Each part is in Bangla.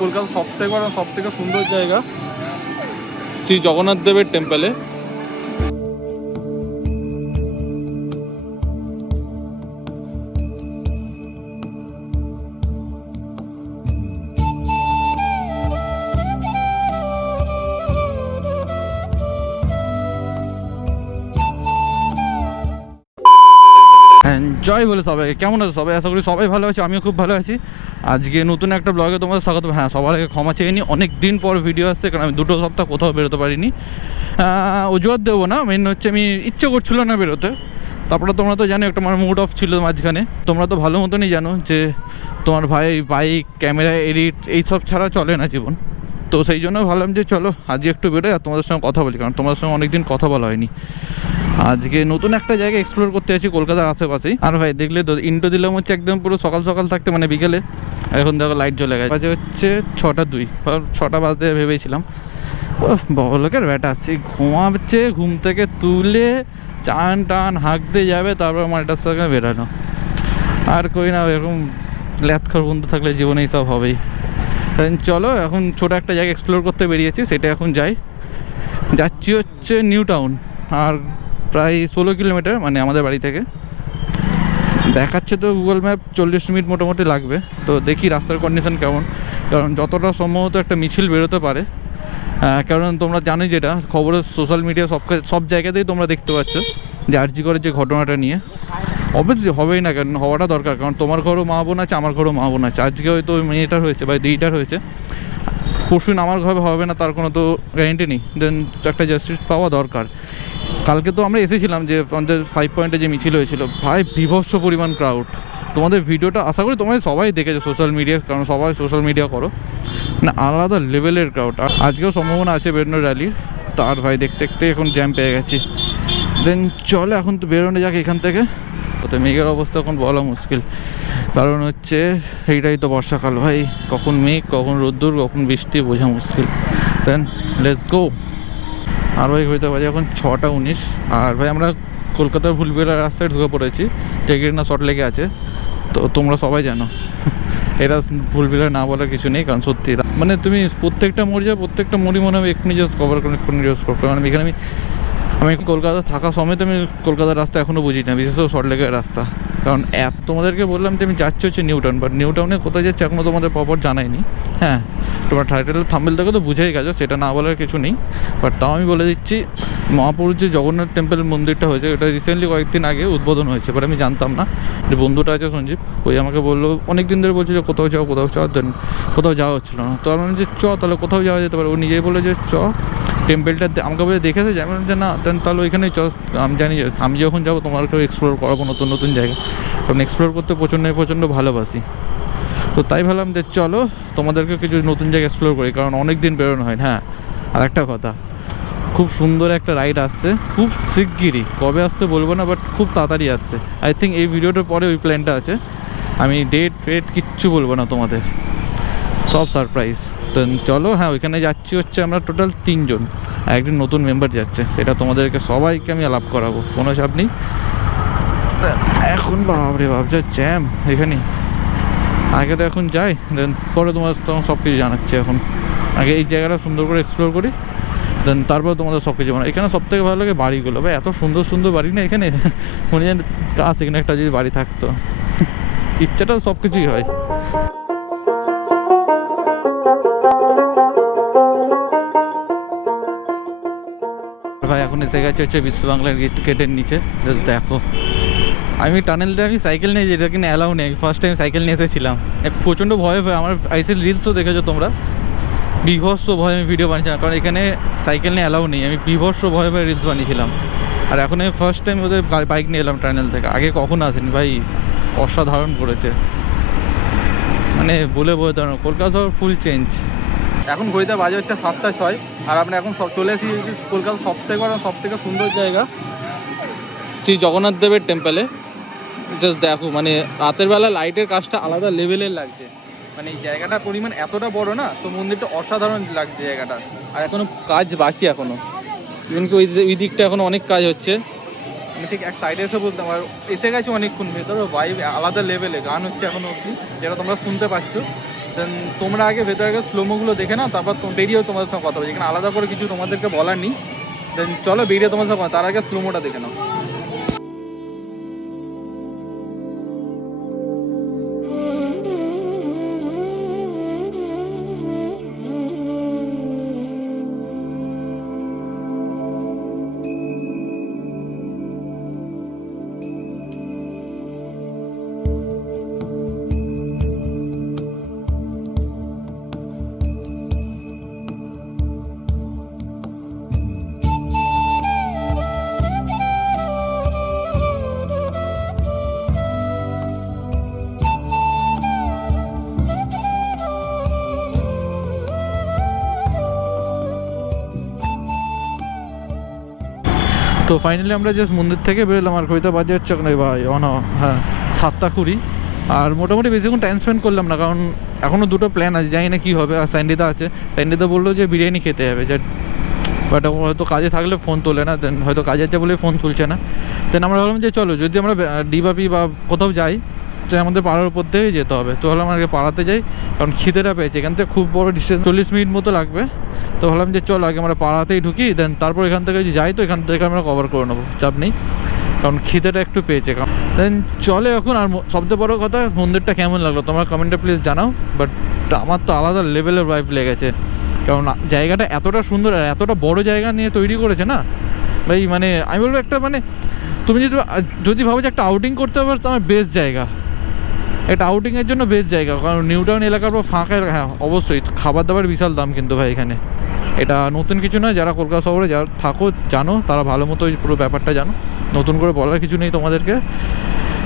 কলকাতার সব থেকে সুন্দর জায়গা শ্রী জগন্নাথ দেবের টেম্পলে। জয় বলে সবাই, কেমন আছে সবাই? আশা করি সবাই ভালো আছে, আমিও খুব ভালো আছি। আজকে নতুন একটা ব্লগে তোমাদের স্বাগত। হ্যাঁ, সবার আগে ক্ষমা চেয়ে নিই, অনেক দিন পর ভিডিও আসছে, কারণ আমি 2 সপ্তাহ কোথাও বেরোতে পারিনি। অজুহাত দেবো না, মেন হচ্ছে আমি ইচ্ছে করছিল না বেরোতে। তারপরে তোমরা তো জানো একটা আমার মুড অফ ছিল মাঝখানে। তোমরা তো ভালো মতনই জানো যে তোমার ভাই বাইক, ক্যামেরা, এডিট এইসব ছাড়া চলে না জীবন। তো সেই জন্য ভাবলাম যে চলো আজকে একটু বেরোয় আর তোমাদের সঙ্গে কথা বলি, কারণ তোমাদের সঙ্গে অনেকদিন কথা বলা হয়নি। আজকে নতুন একটা জায়গা এক্সপ্লোর করতে আছি কলকাতার আশেপাশেই। আর ভাই দেখলে তো ইন্টো দিলাম হচ্ছে একদম পুরো সকাল সকাল থাকতে, মানে বিকেলে। এখন দেখো লাইট জ্বলে গেছে, বাজে হচ্ছে 6টা 2, 6টা বাজতে ভেবেছিলাম। ও বড়লোকের ব্যাটা আছে, ঘুমাচ্ছে, ঘুম থেকে তুলে চান টান হাঁকতে যাবে, তারপর আমার এটার সঙ্গে বেরানো। আর কই না, এরকম ল্যাথখর বন্ধু থাকলে জীবনে সব হবেই। চলো এখন ছোটো একটা জায়গা এক্সপ্লোর করতে বেরিয়েছি, সেটা এখন যাচ্ছি হচ্ছে নিউ টাউন। আর প্রায় 16 কিলোমিটার, মানে আমাদের বাড়ি থেকে দেখাচ্ছে তো গুগল ম্যাপ 40 মিনিট মোটামুটি লাগবে। তো দেখি রাস্তার কন্ডিশন কেমন, কারণ যতটা সম্ভবত একটা মিছিল বেরোতে পারে। কারণ তোমরা জানোই, যেটা খবরে সোশ্যাল মিডিয়া সব জায়গাতেই তোমরা দেখতে পাচ্ছ যে আরজি করে যে ঘটনাটা নিয়ে। অবভিয়াসলি হবেই না, কারণ হওয়াটা দরকার, কারণ তোমার ঘরেও মা বোন আছে, আমার ঘরেও মা বোন আছে। আজকে হয়তো ওই মেয়েটার হয়েছে বা দিদিটার হয়েছে, পরশুদিন আমার ঘরে হবে না তার কোনো তো গ্যারেন্টি নেই। দেন একটা জাস্টিস পাওয়া দরকার। কালকে তো আমরা এসেছিলাম যে আমাদের 5 পয়েন্টে যে মিছিল হয়েছিল, ভাই বিভৎস পরিমাণ ক্রাউড। তোমাদের ভিডিওটা আশা করি তোমাদের সবাই দেখেছো সোশ্যাল মিডিয়া, কারণ সবাই সোশ্যাল মিডিয়া করো না, আলাদা লেভেলের ক্রাউড। আজকেও সম্ভাবনা আছে বেরোনোর র্যালির। তার ভাই দেখতে দেখতে এখন জ্যাম পেয়ে গেছি। দেন চলে এখন তো বেরোনো যাক এখান থেকে। তো মেঘের অবস্থা এখন বলা মুশকিল, কারণ হচ্ছে এইটাই তো বর্ষাকাল ভাই, কখন মেঘ, কখন রোদ্দুর, কখন বৃষ্টি, বোঝা মুশকিল। Then let's go. আর ভাই হইতে পারে এখন 6টা 19। আর ভাই আমরা কলকাতার ভুলবেড়া রাস্তায় ঢুকে পড়েছি, টেকের না শর্ট লেগে আছে। তো তোমরা সবাই জানো এটা ভুলবেড়া না বলার কিছু নেই, কারণ সত্যি মানে তুমি প্রত্যেকটা মোড় যাও, প্রত্যেকটা মোড়ই মনে হবে এক্ষুনি জাস্ট কভার করে এক্ষুনি জাস্ট করতে। কারণ এখানে আমি কলকাতা থাকা সমেত আমি কলকাতার রাস্তা এখনও বুঝি না, বিশেষ করে শর্ট লেগের রাস্তা। কারণ তোমাদেরকে বললাম যে আমি যাচ্ছি হচ্ছে নিউ টাউন, বাট নিউ টাউনে কোথায় যাচ্ছে এখনও তোমাদের প্রপার জানাইনি। হ্যাঁ, তোমার টাইটেলের থাম্বনেল থেকে তো বুঝেই গেছো, সেটা না বলার কিছু নেই। বাট তাও আমি বলে দিচ্ছি, মহাপুরুর যে জগন্নাথ টেম্পল মন্দিরটা হয়েছে, এটা রিসেন্টলি কয়েকদিন আগে উদ্বোধন হয়েছে। বাট আমি জানতাম না। যে বন্ধুটা আছে সঞ্জীব, ওই আমাকে বললো অনেক দিন ধরে বলছে যে কোথাও যাও, দেন কোথাও যাওয়া হচ্ছিলো না। তো আমি যে তাহলে কোথাও যাওয়া যেতে পারে। ও নিজেই বলে যে টেম্পলটা আমাকে বলে দেখেছে, যেমন যে না দেন তাহলে ওইখানেই আমি জানি যে আমি যখন যাবো তোমাকেও এক্সপ্লোর করাবো নতুন নতুন জায়গা, কারণ এক্সপ্লোর করতে প্রচণ্ড ভালোবাসি। তো তাই ভাবলাম যে চলো তোমাদেরকে কিছু নতুন জায়গা এক্সপ্লোর করি, কারণ অনেক দিন বেরোনো হয়। হ্যাঁ, আর একটা কথা, খুব সুন্দর একটা রাইড আসছে খুব শিগগিরই, কবে আসছে বলবো না, বাট খুব তাড়াতাড়ি আসছে। আই থিঙ্ক এই ভিডিওটার পরে ওই প্ল্যানটা আছে। আমি ডেট কিচ্ছু বলবো না তোমাদের, সব সারপ্রাইজ। তো চলো, হ্যাঁ ওইখানে যাচ্ছি হচ্ছে আমরা টোটাল 3 জন, আর একজন নতুন মেম্বার যাচ্ছে, সেটা তোমাদেরকে সবাইকে আমি আলাপ করাবো, কোনো চাপ নেই। এখন বাপরে বাপ যা জ্যাম এখানে। আগে তো এখন যাই, দেন পরে তোমার সব কিছু জানাচ্ছি। এখন আগে এই জায়গাটা সুন্দর করে এক্সপ্লোর করি, দেন তারপর তোমাদের সব কিছু জানাই। এখানে সব থেকে ভালো লাগে বাড়িগুলো, ভাই এত সুন্দর সুন্দর বাড়ি না এখানে, মনে যেন কাজ এখানে একটা যদি বাড়ি থাকতো, ইচ্ছাটা সব কিছুই হয়। ভাই এখন এসে গেছে হচ্ছে বিশ্ব বাংলার গেটের নিচে। দেখো আমি টানেল দিয়ে আমি সাইকেল নিয়ে, যেটা কিনা অ্যালাউ নেই। আমি ফার্স্ট টাইম সাইকেল নিয়ে এসেছিলাম, প্রচণ্ড ভয় আমার। আইসিএল রিলসও দেখেছো তোমরা, বিভৎস ভয় আমি ভিডিও বানিয়েছিলাম, কারণ এখানে সাইকেল নিয়ে অ্যালাউ নেই। আমি বিভৎস ভয়ে রিলস বানিয়েছিলাম। আর এখন আমি ফার্স্ট টাইম ওদের বাইক নিয়ে এলাম টানেল থেকে, আগে কখনো আসেনি ভাই, অসাধারণ করেছে, মানে বলে বোঝাতে পারবো না। Kolkata full change. এখন ঘড়িতে বাজে হচ্ছে 7টা 6, আর আমরা এখন চলে এসেছি কলকাতার সব থেকে সুন্দর জায়গা শ্রী জগন্নাথ দেবের টেম্পলে। জাস্ট দেখো, মানে রাতের বেলা লাইটের কাজটা আলাদা লেভেলের লাগছে। মানে এই জায়গাটার পরিমাণ এতটা বড় না, তো মন্দিরটা অসাধারণ লাগছে জায়গাটা। আর এখনো কাজ বাকি, এখনো ইভেন কি ওই দিকটা এখনো অনেক কাজ হচ্ছে। আমি ঠিক এক সাইডে এসে বলতাম, আর এসে গেছি অনেকক্ষণ ভেতরে, ভাইব আলাদা লেভেলে গান হচ্ছে এখনো অবধি, যেটা তোমরা শুনতে পাচ্ছ। দেন তোমরা আগে ভেতরে আগে স্লোমোগুলো দেখে নাও, তারপর বেরিয়েও তোমাদের সঙ্গে কথা বলছি, এখানে আলাদা করে কিছু তোমাদেরকে বলার নেই। দেন চলো বেরিয়ে তোমার সঙ্গে, তার আগে স্লোমোটা দেখে নাও। তো ফাইনালি আমরা জাস্ট মন্দির থেকে বেরোলাম, আর ঘড়িতে বাজে হচ্ছে না ভাই হ্যাঁ 7:20। আর মোটামুটি বেশিক্ষণ টাইম স্পেন্ড করলাম না, কারণ এখনও দুটো প্ল্যান আছে, জানি না কী হবে। আর স্যান্ডিদা আছে, স্যান্ডিদা বললো যে বিরিয়ানি খেতে হবে, বাট হয়তো কাজে থাকলে ফোন তোলে না, দেন হয়তো কাজে আছে বলে ফোন তুলছে না। দেন আমরা ভাবলাম যে চলো যদি আমরা ডিবাপি বা কোথাও যাই, তো আমাদের পাড়ার উপর থেকেই যেতে হবে। তো ভাবলাম আগে পাড়াতে যাই, কারণ খিদেটা পেয়েছে, এখান থেকে খুব বড় ডিস্টেন্স, 40 মিনিট মতো লাগবে। তো ভাবলাম যে চলো আগে আমরা পাড়াতেই ঢুকি, দেন তারপর এখান থেকে যদি যাই তো এখান থেকে আমরা কভার করে নেবো, চাপ নেই, কারণ খিদেটা একটু পেয়েছে। দেন চলে এখন। আর সবচেয়ে বড় কথা, মন্দিরটা কেমন লাগলো তোমরা কমেন্টে প্লিজ জানাও। বাট আমার তো আলাদা লেভেলের ভাইব লেগেছে, কারণ জায়গাটা এতটা সুন্দর আর এতটা বড় জায়গা নিয়ে তৈরি করেছে না ভাই, মানে আমি বলবো একটা, মানে তুমি যদি ভাবো যে একটা আউটিং করতে পারো, তো আমার বেস্ট জায়গা, একটা আউটিংয়ের জন্য বেস্ট জায়গা। কারণ নিউ টাউন এলাকার পর ফাঁকা এলাকা, হ্যাঁ অবশ্যই খাবার দাবার বিশাল দাম কিন্তু ভাই এখানে, এটা নতুন কিছু নয়। যারা কলকাতা শহরে যারা থাকো জানো, তারা ভালো মতো পুরো ব্যাপারটা জানো, নতুন করে বলার কিছু নেই তোমাদেরকে।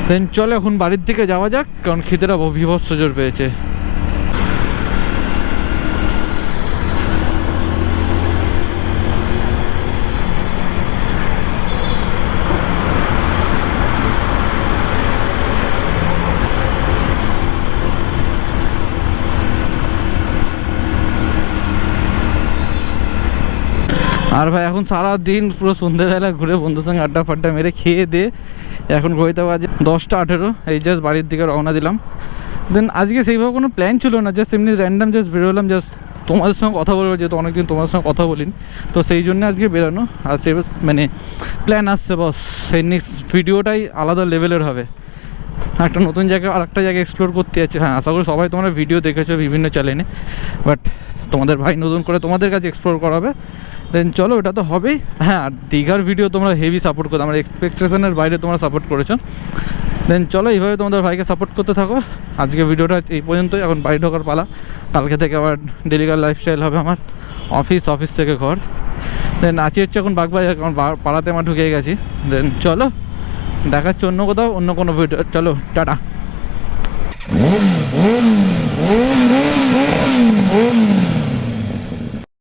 দেন চলো এখন বাড়ির দিকে যাওয়া যাক, কারণ খিদেটা বিভৎস জোর পেয়েছে। আর ভাই এখন সারাদিন পুরো সন্ধ্যেবেলা ঘুরে বন্ধুর সঙ্গে আড্ডা ফাড্ডা মেরে খেয়ে দিয়ে এখন ঘড়িতে বাজে 10:18, এই জাস্ট বাড়ির দিকে রওনা দিলাম। দেন আজকে সেইভাবে কোনো প্ল্যান ছিল না, জাস্ট এমনি র্যান্ডাম জাস্ট বেরোলাম, জাস্ট তোমাদের সঙ্গে কথা বলবো, যেহেতু অনেকদিন তোমার সঙ্গে কথা বলিনি, তো সেই জন্য আজকে বেরোনো। আর সেই মানে প্ল্যান আসছে বস, সেই নেক্সট ভিডিওটাই আলাদা লেভেলের হবে, একটা নতুন জায়গা আর একটা জায়গায় এক্সপ্লোর করতে যাচ্ছে। হ্যাঁ আশা করি সবাই তোমরা ভিডিও দেখেছো বিভিন্ন চ্যানেলে, বাট তোমাদের ভাই নতুন করে তোমাদের কাছে এক্সপ্লোর করাবে। দেন চলো ওটা তো হবেই। হ্যাঁ আর দীঘার ভিডিও তোমরা হেভি সাপোর্ট করো, আমার এক্সপেকটেশনের বাইরে তোমরা সাপোর্ট করেছো। দেন চলো এইভাবে তোমাদের ভাইকে সাপোর্ট করতে থাকো। আজকে ভিডিওটা এই পর্যন্তই, এখন বাড়ি ঢোকার পালা, কালকে থেকে আবার ডেলিকার লাইফস্টাইল হবে আমার, অফিস থেকে ঘর। দেন আছি হচ্ছে এখন বাগবাজার, কারণ পাড়াতে আমার ঢুকে গেছি। দেন চলো দেখাচ্ছি অন্য কোথাও, অন্য কোনো ভিডিও। চলো টাটা।